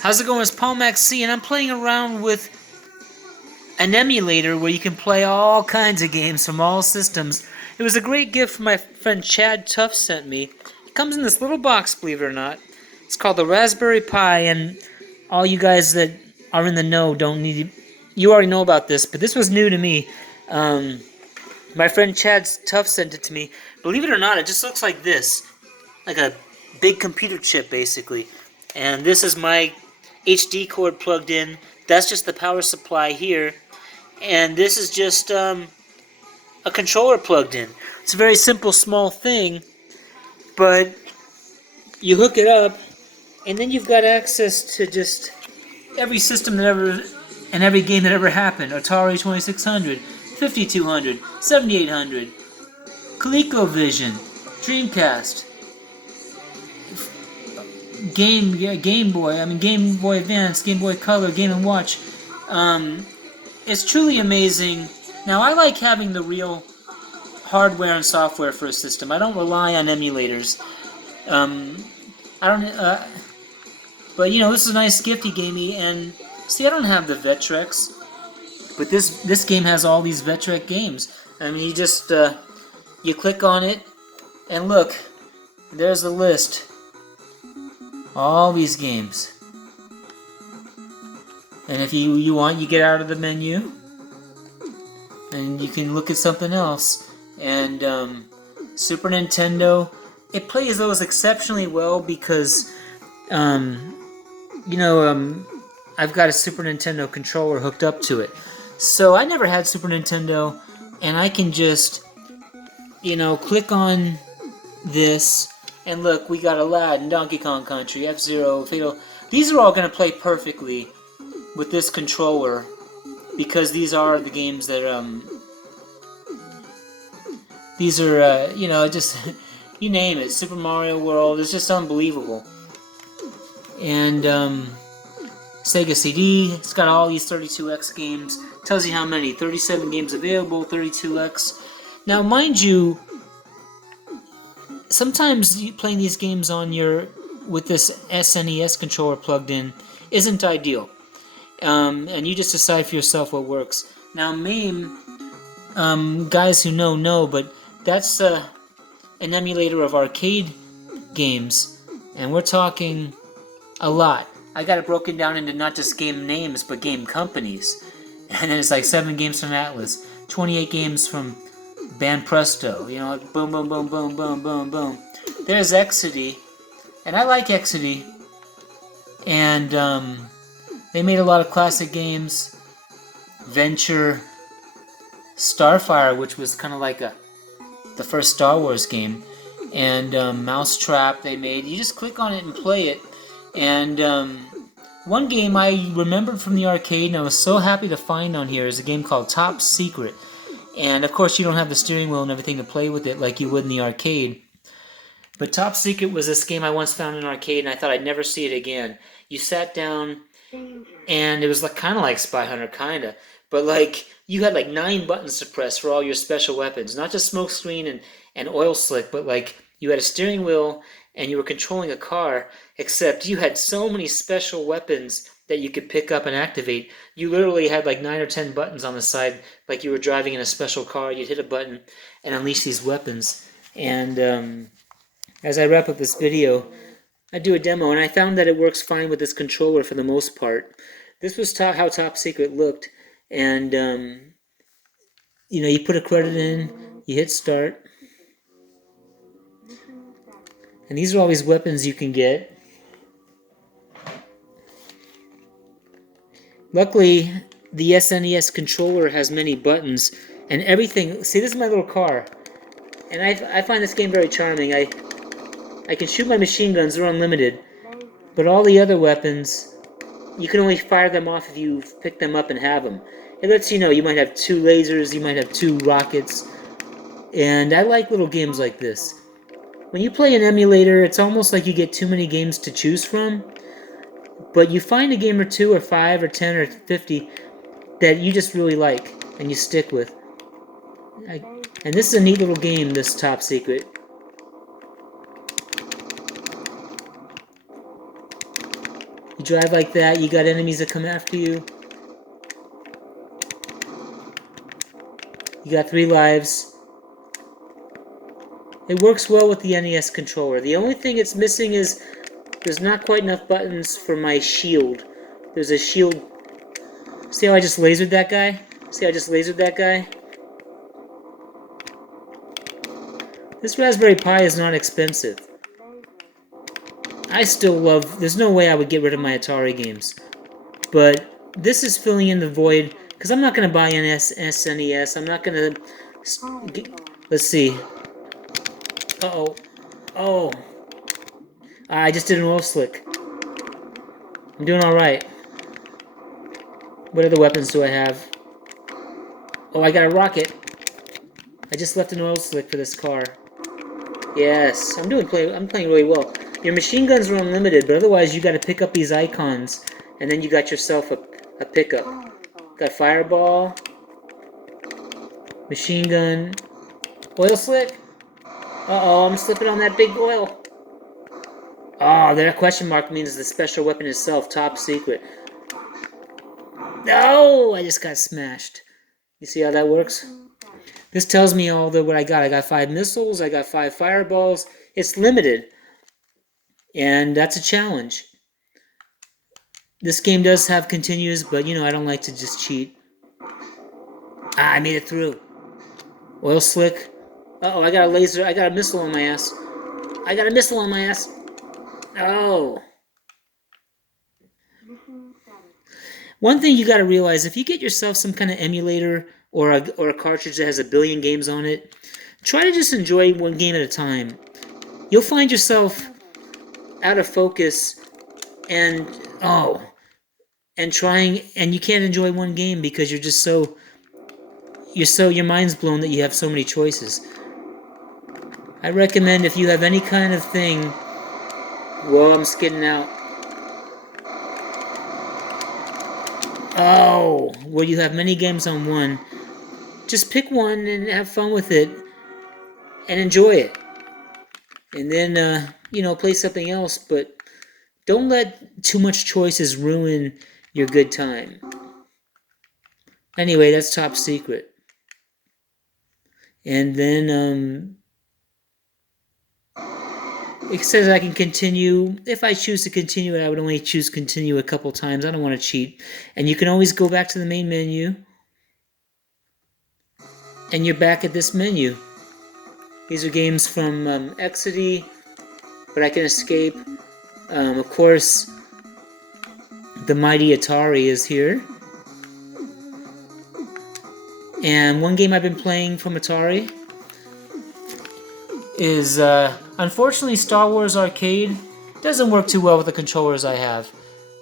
How's it going? It's Paul Max C, and I'm playing around with an emulator where you can play all kinds of games from all systems. It was a great gift my friend Chad Tuff sent me. It comes in this little box, believe it or not. It's called the Raspberry Pi, and all you guys that are in the know don't need... You already know about this, but this was new to me. My friend Chad Tuff sent it to me. Believe it or not, it just looks like this. Like a big computer chip, basically. And this is my HD cord plugged in. That's just the power supply here. And this is just a controller plugged in. It's a very simple, small thing, but you hook it up, and then you've got access to just every system that ever, and every game that ever happened. Atari 2600, 5200, 7800, ColecoVision, Dreamcast, Game Boy, Game Boy Advance, Game Boy Color, Game & Watch. It's truly amazing. Now, I like having the real hardware and software for a system. I don't rely on emulators. But you know, this is a nice gift he gave me, and see, I don't have the Vectrex, but this game has all these Vectrex games. I mean, you just you click on it, and look, there's a list. All these games. And if you want, you get out of the menu, and you can look at something else. And Super Nintendo, it plays those exceptionally well because, I've got a Super Nintendo controller hooked up to it. So I never had Super Nintendo, and I can just, click on this, and look, we got Aladdin, Donkey Kong Country, F-Zero, Fatal. These are all going to play perfectly with this controller because these are the games that, these are, just, you name it, Super Mario World, it's just unbelievable. And, Sega CD, it's got all these 32X games, tells you how many, 37 games available, 32X. Now, mind you, sometimes playing these games on with this SNES controller plugged in isn't ideal. And you just decide for yourself what works. Now, MAME, guys who know, but that's an emulator of arcade games, and we're talking a lot. I got it broken down into not just game names, but game companies. And then it's like 7 games from Atlas, 28 games from Banpresto, boom, boom, boom, boom, boom, boom, boom. There's Exidy, and I like Exidy, and they made a lot of classic games. Venture, Starfire, which was kind of like the first Star Wars game, and Mousetrap they made. You just click on it and play it. And one game I remembered from the arcade, and I was so happy to find on here, is a game called Top Secret. And of course, you don't have the steering wheel and everything to play with it like you would in the arcade. But Top Secret was this game I once found in an arcade, and I thought I'd never see it again. You sat down, and it was kind of like Spy Hunter, kind of. But you had 9 buttons to press for all your special weapons. Not just smoke screen and oil slick, but you had a steering wheel, and you were controlling a car, except you had so many special weapons that you could pick up and activate. You literally had 9 or 10 buttons on the side, like you were driving in a special car. You'd hit a button and unleash these weapons. And as I wrap up this video, I do a demo, and I found that it works fine with this controller for the most part. This was how Top Secret looked, and you put a credit in, you hit start, and these are all these weapons you can get. Luckily, the SNES controller has many buttons, and everything... See, this is my little car, and I find this game very charming. I can shoot my machine guns, they're unlimited, but all the other weapons, you can only fire them off if you pick them up and have them. It lets you know you might have 2 lasers, you might have 2 rockets, and I like little games like this. When you play an emulator, it's almost like you get too many games to choose from, but you find a game or 2 or 5 or 10 or 50 that you just really like and you stick with. And this is a neat little game, this Top Secret. You drive like that, you got enemies that come after you. You got 3 lives. It works well with the NES controller. The only thing it's missing is there's not quite enough buttons for my shield. There's a shield. See how I just lasered that guy? See how I just lasered that guy? This Raspberry Pi is not expensive. I still love... There's no way I would get rid of my Atari games. But this is filling in the void, because I'm not going to buy an SNES. I'm not going to... Let's see. Uh-oh. Oh. I just did an oil slick. I'm doing alright. What other weapons do I have? Oh, I got a rocket. I just left an oil slick for this car. Yes, I'm playing really well. Your machine guns are unlimited, but otherwise you got to pick up these icons, and then you got yourself a pickup. Got fireball, machine gun, oil slick. Uh-oh, I'm slipping on that big oil. Oh, that question mark means the special weapon itself, top secret. No, I just got smashed. You see how that works? This tells me all what I got. I got 5 missiles, I got 5 fireballs. It's limited. And that's a challenge. This game does have continuous, but you know, I don't like to just cheat. Ah, I made it through. Oil slick. Uh-oh, I got a laser. I got a missile on my ass. I got a missile on my ass. Oh. One thing you got to realize, if you get yourself some kind of emulator or a cartridge that has 1 billion games on it, try to just enjoy one game at a time. You'll find yourself out of focus and you can't enjoy one game because you're just your mind's blown that you have so many choices. I recommend if you have any kind of thing. Whoa, I'm skidding out. Oh, where you have many games on one, just pick one and have fun with it and enjoy it. And then, play something else, but don't let too much choices ruin your good time. Anyway, that's top secret. And then, it says I can continue. If I choose to continue it, I would only choose continue a couple times. I don't want to cheat. And you can always go back to the main menu. And you're back at this menu. These are games from Exidy, but I can escape. Of course, the mighty Atari is here. And one game I've been playing from Atari is, unfortunately, Star Wars Arcade doesn't work too well with the controllers I have.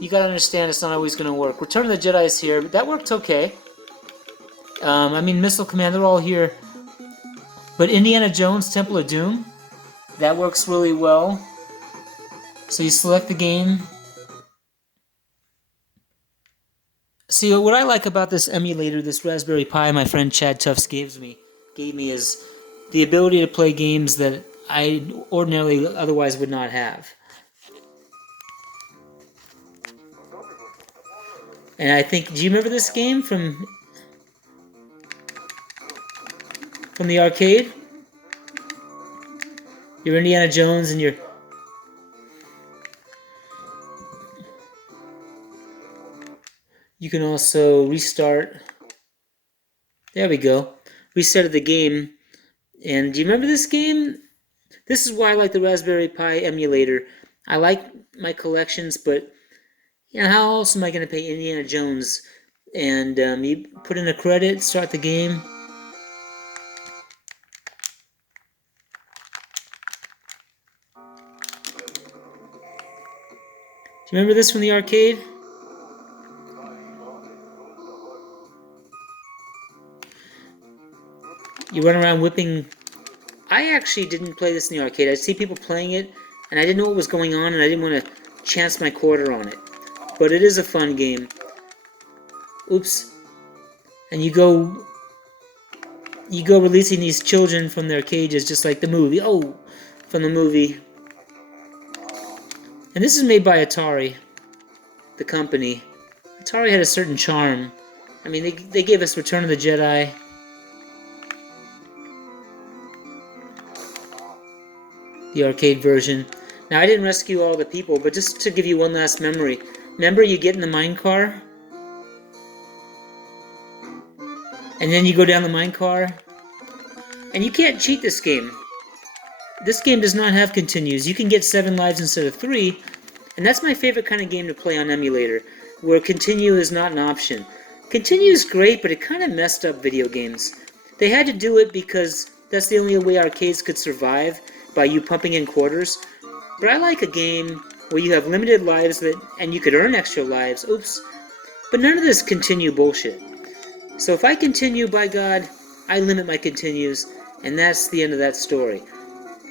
You gotta understand it's not always gonna work. Return of the Jedi is here, but that worked okay. Missile Command, they're all here. But Indiana Jones, Temple of Doom, that works really well. So you select the game. See, what I like about this emulator, this Raspberry Pi my friend Chad Tufts gave me is the ability to play games that I ordinarily otherwise would not have. And I think, do you remember this game from the arcade? You're Indiana Jones and you can also restart. There we go. Restarted the game. And do you remember this game? This is why I like the Raspberry Pi emulator. I like my collections, but how else am I going to pay Indiana Jones? And you put in a credit, start the game. Do you remember this from the arcade? You run around whipping. I actually didn't play this in the arcade. I see people playing it, and I didn't know what was going on, and I didn't want to chance my quarter on it. But it is a fun game. Oops. And you go releasing these children from their cages, just like the movie. Oh, from the movie. And this is made by Atari. the company. Atari had a certain charm. I mean, they gave us Return of the Jedi. The arcade version. Now, I didn't rescue all the people, but just to give you one last memory. Remember, you get in the mine car? And then you go down the mine car? And you can't cheat this game. This game does not have continues. You can get 7 lives instead of 3, and that's my favorite kind of game to play on emulator, where continue is not an option. Continue is great, but it kind of messed up video games. They had to do it because that's the only way arcades could survive, by you pumping in quarters. But I like a game where you have limited lives and you could earn extra lives, oops, but none of this continue bullshit. So if I continue, by God, I limit my continues, and that's the end of that story.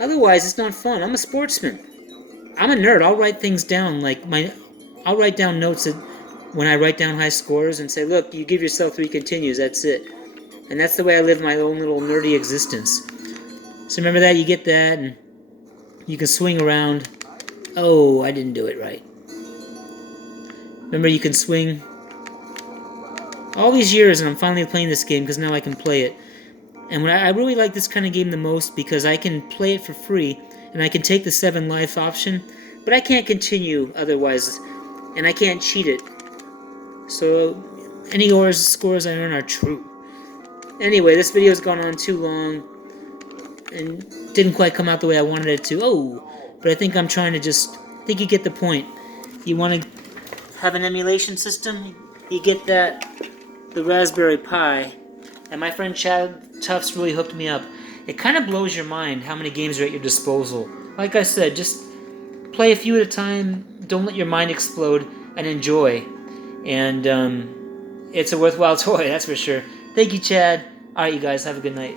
Otherwise, it's not fun. I'm a sportsman. I'm a nerd. I'll write things down, I'll write down notes when I write down high scores and say, look, you give yourself 3 continues, that's it. And that's the way I live my own little nerdy existence. So remember that, you get that, and you can swing around. Oh, I didn't do it right. Remember, you can swing. All these years, and I'm finally playing this game because now I can play it. And I really like this kind of game the most because I can play it for free, and I can take the 7 life option, but I can't continue otherwise, and I can't cheat it. So any scores I earn are true. Anyway, this video's gone on too long, and didn't quite come out the way I wanted it to. Oh, but I think I'm trying to I think you get the point. You want to have an emulation system? You get the Raspberry Pi, and my friend Chad Tufts really hooked me up. It kind of blows your mind how many games are at your disposal. Like I said, just play a few at a time, don't let your mind explode, and enjoy. And it's a worthwhile toy, that's for sure. Thank you, Chad. Alright, you guys, have a good night.